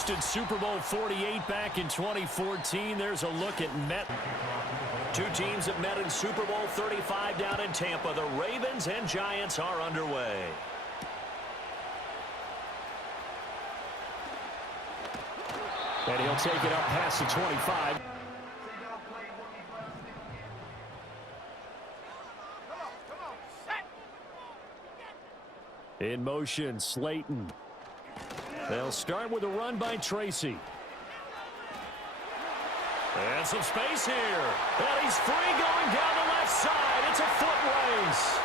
hosted Super Bowl 48 back in 2014. There's a look at Met. Two teams that met in Super Bowl 35 down in Tampa. The Ravens and Giants are underway. And he'll take it up past the 25. In motion, Slayton. They'll start with a run by Tracy. And some space here. And he's free going down the left side. It's a foot race.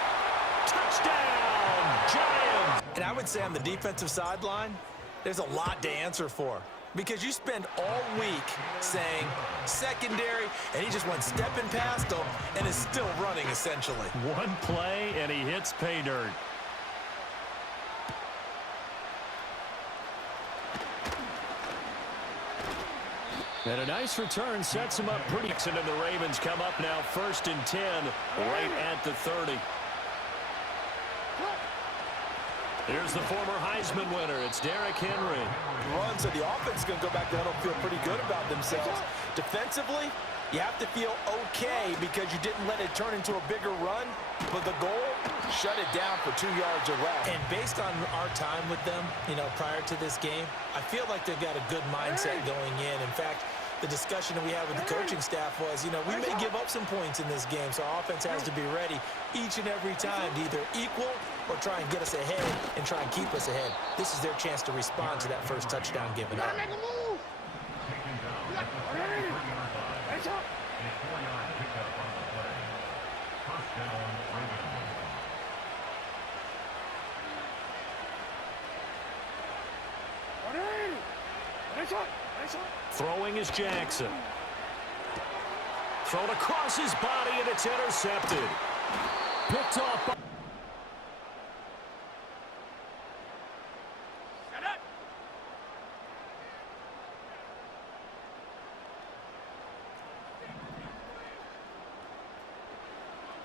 Touchdown, Giants. And I would say on the defensive sideline, there's a lot to answer for. Because you spend all week saying secondary, and he just went stepping past them and is still running, essentially. One play, and he hits pay dirt. And a nice return sets him up pretty. And the Ravens come up now 1st and 10 right at the 30. Here's the former Heisman winner. It's Derrick Henry. Run, so the offense is going to go back there and feel pretty good about themselves. Defensively, you have to feel okay because you didn't let it turn into a bigger run. But the goal, shut it down for 2 yards or less. And based on our time with them, prior to this game, I feel like they've got a good mindset going in. In fact, the discussion that we had with the coaching staff was, we may give up some points in this game, so our offense has to be ready each and every time to either equal or try and get us ahead and try and keep us ahead. This is their chance to respond to that first touchdown given up. Throwing is Jackson. Thrown across his body, and it's intercepted. Picked off.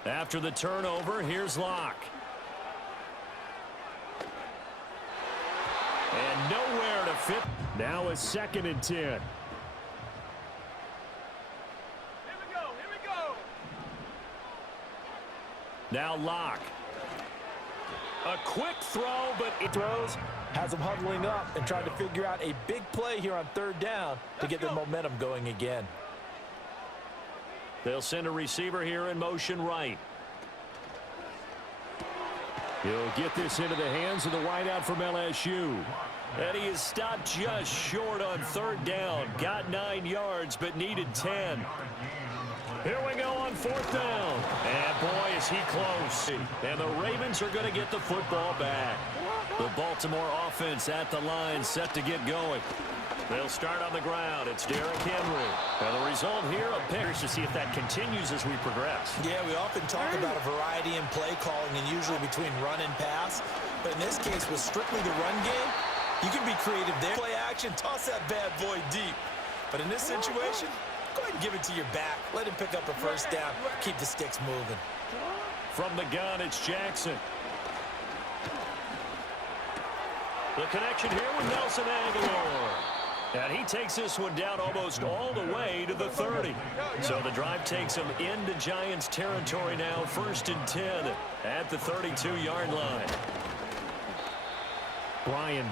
After the turnover, here's Locke. And nowhere to fit. Now a 2nd and 10. Here we go. Now Locke. A quick throw, but it throws. Has them huddling up and trying to figure out a big play here on 3rd down to get the momentum going again. They'll send a receiver here in motion right. He'll get this into the hands of the wideout from LSU. And he is stopped just short on 3rd down. Got 9 yards, but needed 10. Here we go on 4th down. And boy, is he close. And the Ravens are going to get the football back. The Baltimore offense at the line, set to get going. They'll start on the ground. It's Derrick Henry. And the result here, a pick. To see if that continues as we progress. Yeah, we often talk about a variety in play calling and usually between run and pass. But in this case, with strictly the run game, you can be creative there. Play action, toss that bad boy deep. But in this situation, go ahead and give it to your back. Let him pick up a 1st down. Keep the sticks moving. From the gun, it's Jackson. The connection here with Nelson Aguilar. And he takes this one down almost all the way to the 30. So the drive takes him into Giants territory now, 1st and 10 at the 32-yard line. Brian.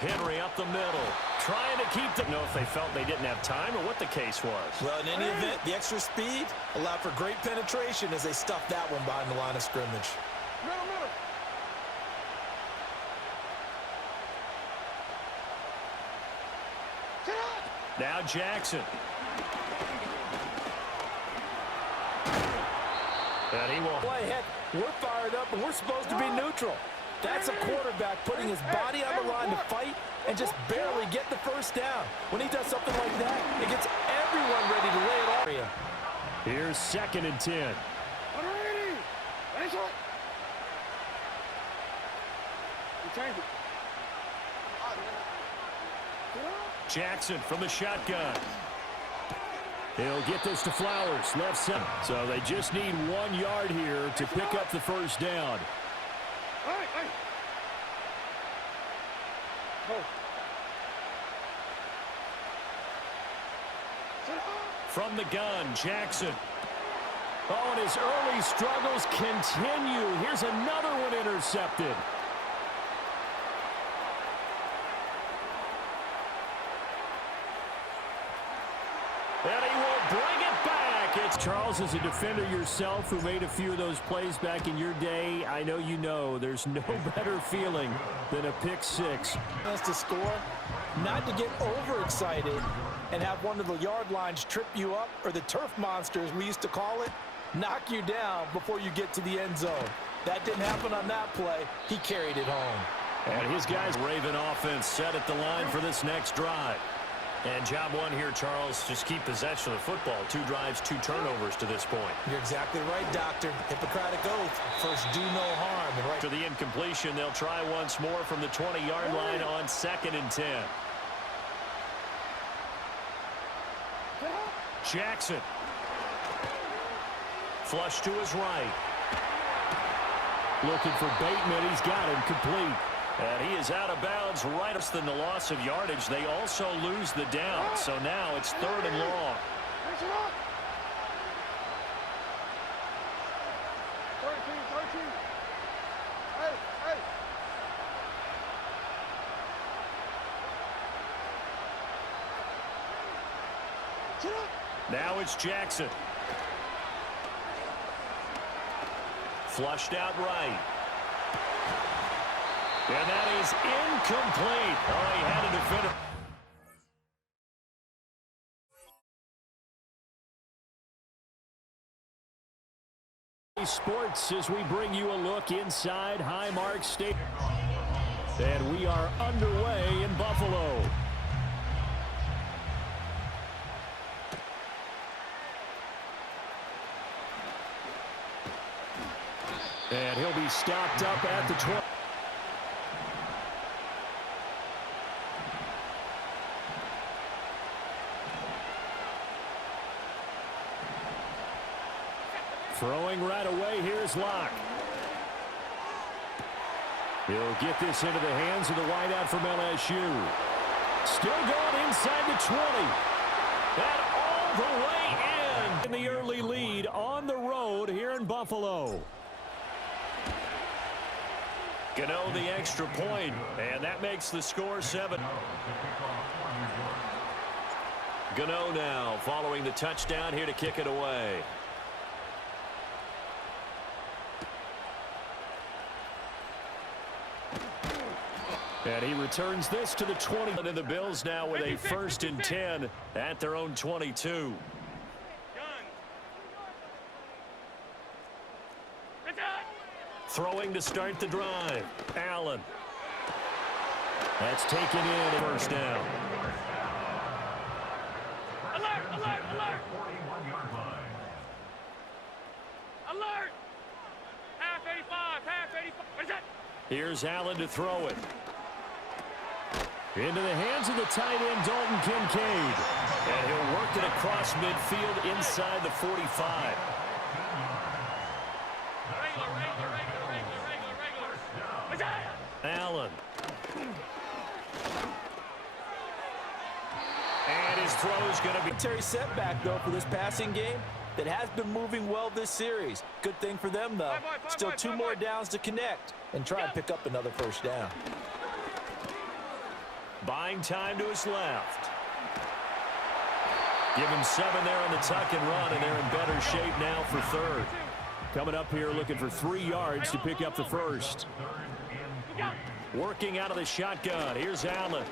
Henry up the middle, trying to keep them. Know if they felt they didn't have time or what the case was. Well, in any event, the extra speed allowed for great penetration as they stuffed that one behind the line of scrimmage. Now Jackson. And he will play ahead. We're fired up, and we're supposed to be neutral. That's a quarterback putting his body on the line to fight and just barely get the 1st down. When he does something like that, it gets everyone ready to lay it off. Here's 2nd and 10. Jackson from the shotgun. He'll get this to Flowers, left center. So they just need 1 yard here to pick up the first down. From the gun, Jackson. Oh, and his early struggles continue. Here's another one intercepted. And he will bring it back. It's Charles, as a defender yourself who made a few of those plays back in your day, I know you know there's no better feeling than a pick six. Chance to score, not to get overexcited and have one of the yard lines trip you up, or the turf monster, as we used to call it, knock you down before you get to the end zone. That didn't happen on that play. He carried it home. And his guys, Raven offense, set at the line for this next drive. And job one here, Charles, just keep possession of the football. 2 drives, 2 turnovers to this point. You're exactly right, Doctor. Hippocratic oath. First, do no harm. And right to the incompletion, they'll try once more from the 20-yard line on 2nd and 10. Jackson. Flush to his right. Looking for Bateman. He's got him complete. And he is out of bounds right less than the loss of yardage. They also lose the down. So now it's 3rd and long. 13. Now it's Jackson. Flushed out right. And that is incomplete. Oh, he had a defender. Sports as we bring you a look inside Highmark Stadium. And we are underway in Buffalo. And he'll be stopped up at the 20. Throwing right away, here's Locke. He'll get this into the hands of the wideout from LSU. Still going inside the 20. And all the way in the early lead on the road here in Buffalo. Gano the extra point, and that makes the score 7. Gano now following the touchdown here to kick it away. And he returns this to the 20. And the Bills now with a 1st and 10 at their own 22. Throwing to start the drive. Allen. That's taken in. First down. Alert! Half 85. What is that? Here's Allen to throw it. Into the hands of the tight end, Dalton Kincaid. And he'll work it across midfield inside the 45. Allen. And his throw is going to be... Terry setback, though, for this passing game that has been moving well this series. Good thing for them, though. Still 2 more downs to connect and try and pick up another first down. Buying time to his left. Give him 7 there on the tuck and run, and they're in better shape now for 3rd. Coming up here looking for 3 yards to pick up the first. Working out of the shotgun. Here's Allen.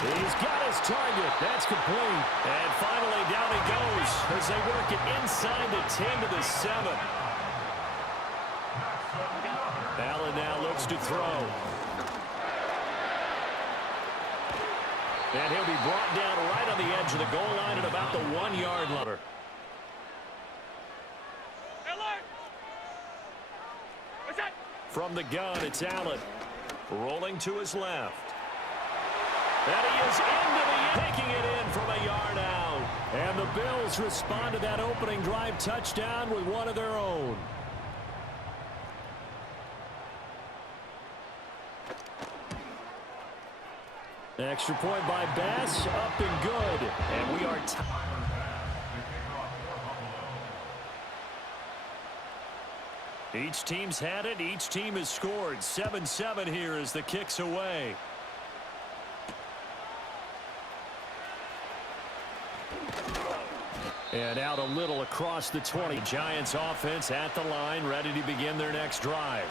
He's got his target. That's complete. And finally down he goes as they work it inside the 10 to the 7. Allen now looks to throw. And he'll be brought down right on the edge of the goal line at about the 1-yard line. From the gun, it's Allen. Rolling to his left. And he is into the end, taking it in from a yard out. the Bills respond to that opening drive touchdown with one of their own. Extra point by Bass, up and good. And we are each team's had it. Each team has scored. 7-7 here as the kick's away. And out a little across the 20. Giants offense at the line, ready to begin their next drive.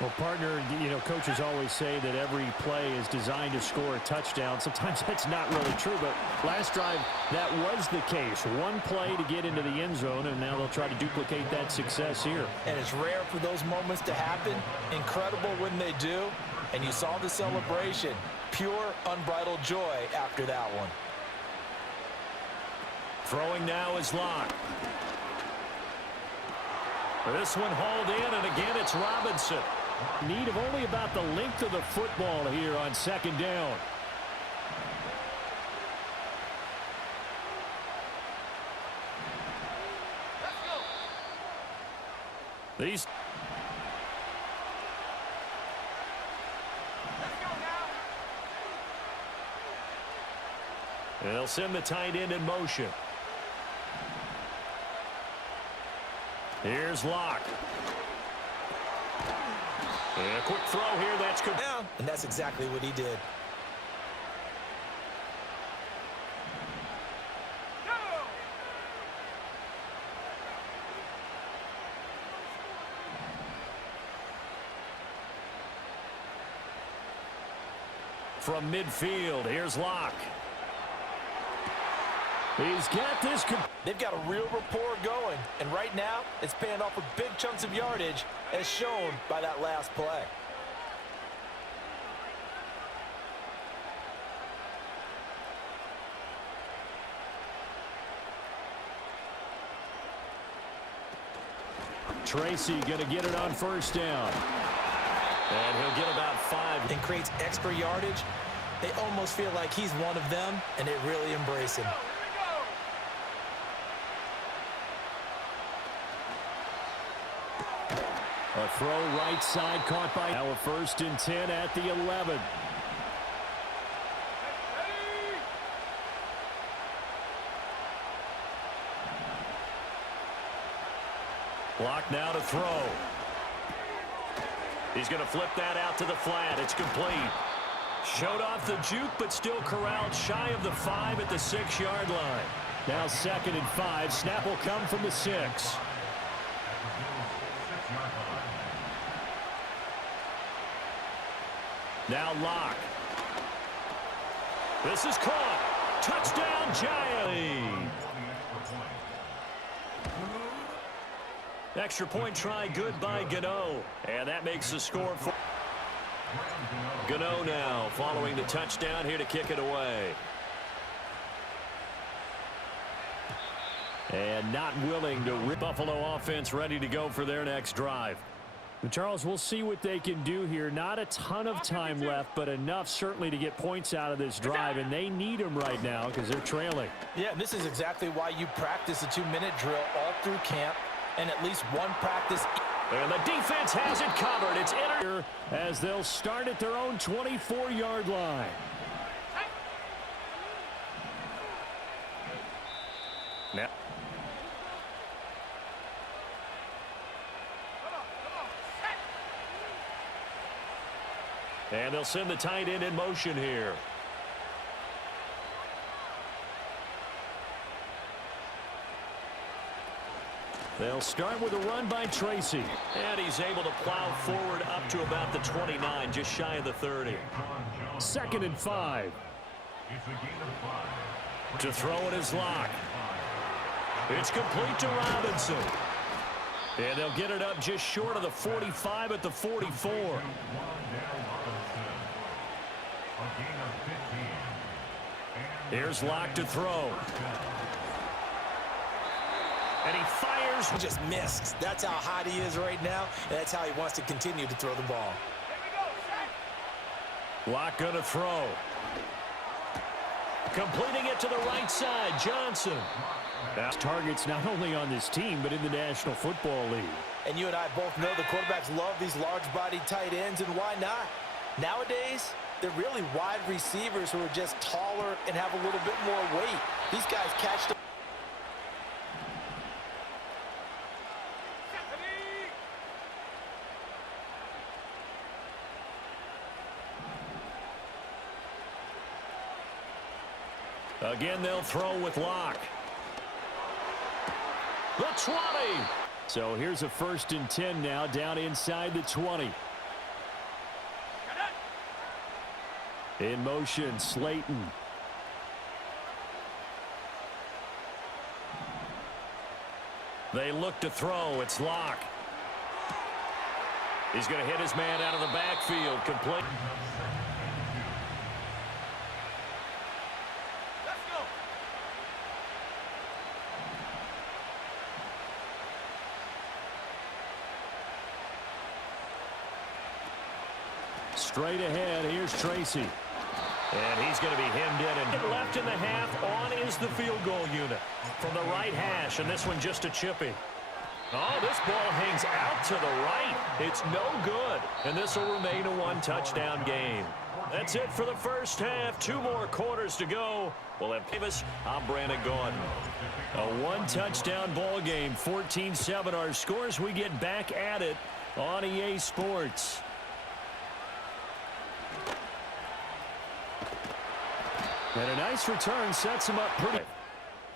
Well, partner, you know, coaches always say that every play is designed to score a touchdown. Sometimes that's not really true, but last drive, that was the case. One play to get into the end zone, and now they'll try to duplicate that success here. And it's rare for those moments to happen. Incredible when they do. And you saw the celebration. Pure, unbridled joy after that one. Throwing now is Locke. This one hauled in, and again it's Robinson. Need of only about the length of the football here on second down. These they'll send the tight end in motion. Here's Locke. And a quick throw here. That's good. And that's exactly what he did. From midfield, here's Locke. He's got this. They've got a real rapport going, and right now it's paying off with big chunks of yardage as shown by that last play. Tracy going to get it on first down. And he'll get about 5. And creates extra yardage. They almost feel like he's one of them, and they really embrace him. A throw right side caught by. Now a 1st and 10 at the 11. Clock now to throw. He's going to flip that out to the flat. It's complete. Showed off the juke, but still corralled shy of the 5 at the 6-yard line. Now 2nd and 5. Snap will come from the 6. Now Locke. This is caught. Touchdown, Giants. Extra point try good by Gano. And that makes the score for Gano now following the touchdown here to kick it away. And not willing to rip. Buffalo offense ready to go for their next drive. Charles, we'll see what they can do here. Not a ton of time left, but enough certainly to get points out of this drive, and they need them right now because they're trailing. Yeah, this is exactly why you practice a 2-minute drill all through camp and at least one practice. And the defense has it covered. It's in as they'll start at their own 24-yard line. Now. And they'll send the tight end in motion here. They'll start with a run by Tracy. And he's able to plow forward up to about the 29, just shy of the 30. 2nd and 5. To throw it is Locke. It's complete to Robinson. And they'll get it up just short of the 45 at the 44. Here's Locke to throw. And he fires. He just missed. That's how hot he is right now, and that's how he wants to continue to throw the ball. Locke going to throw. Completing it to the right side, Johnson. Targets not only on this team, but in the National Football League. And you and I both know the quarterbacks love these large-bodied tight ends, and why not? Nowadays, they're really wide receivers who are just taller and have a little bit more weight. These guys catch the... Again, they'll throw with Locke. The 20. So here's a 1st and 10 now, down inside the 20. In motion, Slayton. They look to throw. It's Locke. He's going to hit his man out of the backfield. Complete. Straight ahead, here's Tracy. And he's going to be hemmed in. And left in the half, on is the field goal unit. From the right hash, and this one just a chippy. Oh, this ball hangs out to the right. It's no good. And this will remain a one-touchdown game. That's it for the first half. 2 more quarters to go. We'll have Davis. I'm Brandon Gaudin. A one-touchdown ball game, 14-7 our scores. We get back at it on EA Sports. And a nice return sets them up pretty.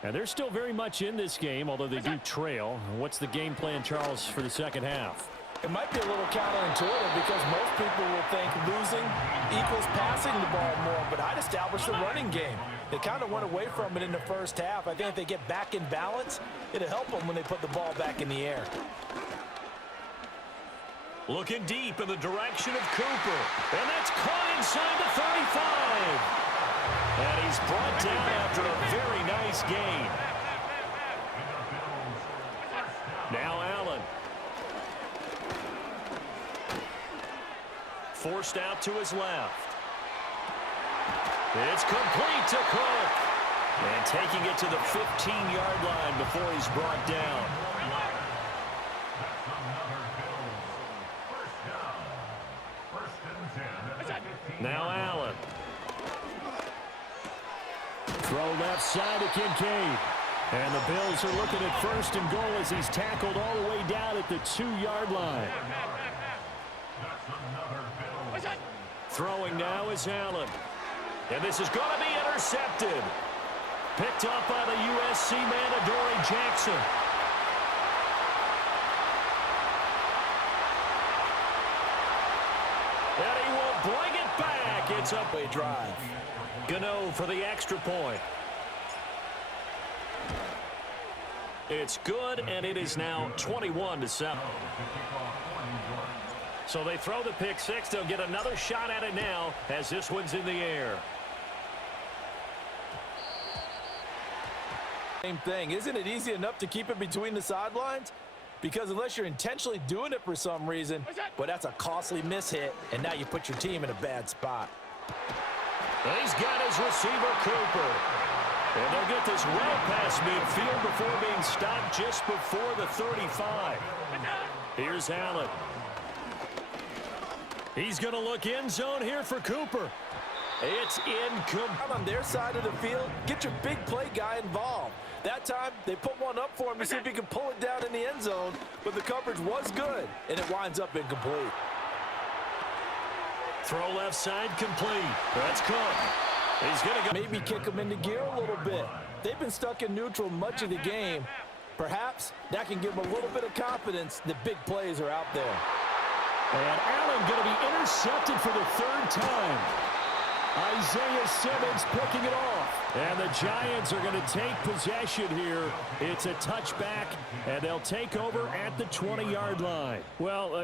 And they're still very much in this game, although they do trail. What's the game plan, Charles, for the second half? It might be a little counterintuitive because most people will think losing equals passing the ball more, but I'd establish the running game. They kind of went away from it in the first half. I think if they get back in balance, it'll help them when they put the ball back in the air. Looking deep in the direction of Cooper. And that's caught inside the 35. And he's brought down after a very nice gain. Now Allen. Forced out to his left. It's complete to Cook. And taking it to the 15-yard line before he's brought down. Now Allen. Throw left side to Kincaid. And the Bills are looking at 1st and goal as he's tackled all the way down at the 2-yard line. Throwing now is Allen. And this is going to be intercepted. Picked up by the USC man, Adoree Jackson. And he will bring it back. It's up a drive. Gano for the extra point. It's good, and it is now 21-7. So they throw the pick six. They'll get another shot at it now as this one's in the air. Same thing. Isn't it easy enough to keep it between the sidelines? Because unless you're intentionally doing it for some reason, but that's a costly mishit, and now you put your team in a bad spot. He's got his receiver, Cooper. And they'll get this well past midfield before being stopped just before the 35. Here's Allen. He's going to look end zone here for Cooper. It's incomplete. On their side of the field, get your big play guy involved. That time, they put one up for him to see if he can pull it down in the end zone, but the coverage was good, and it winds up incomplete. Throw left side complete. That's Cook. He's going to go. Maybe kick him into gear a little bit. They've been stuck in neutral much of the game. Perhaps that can give them a little bit of confidence that big plays are out there. And Allen going to be intercepted for the 3rd time. Isaiah Simmons picking it off. And the Giants are going to take possession here. It's a touchback, and they'll take over at the 20-yard line. Well,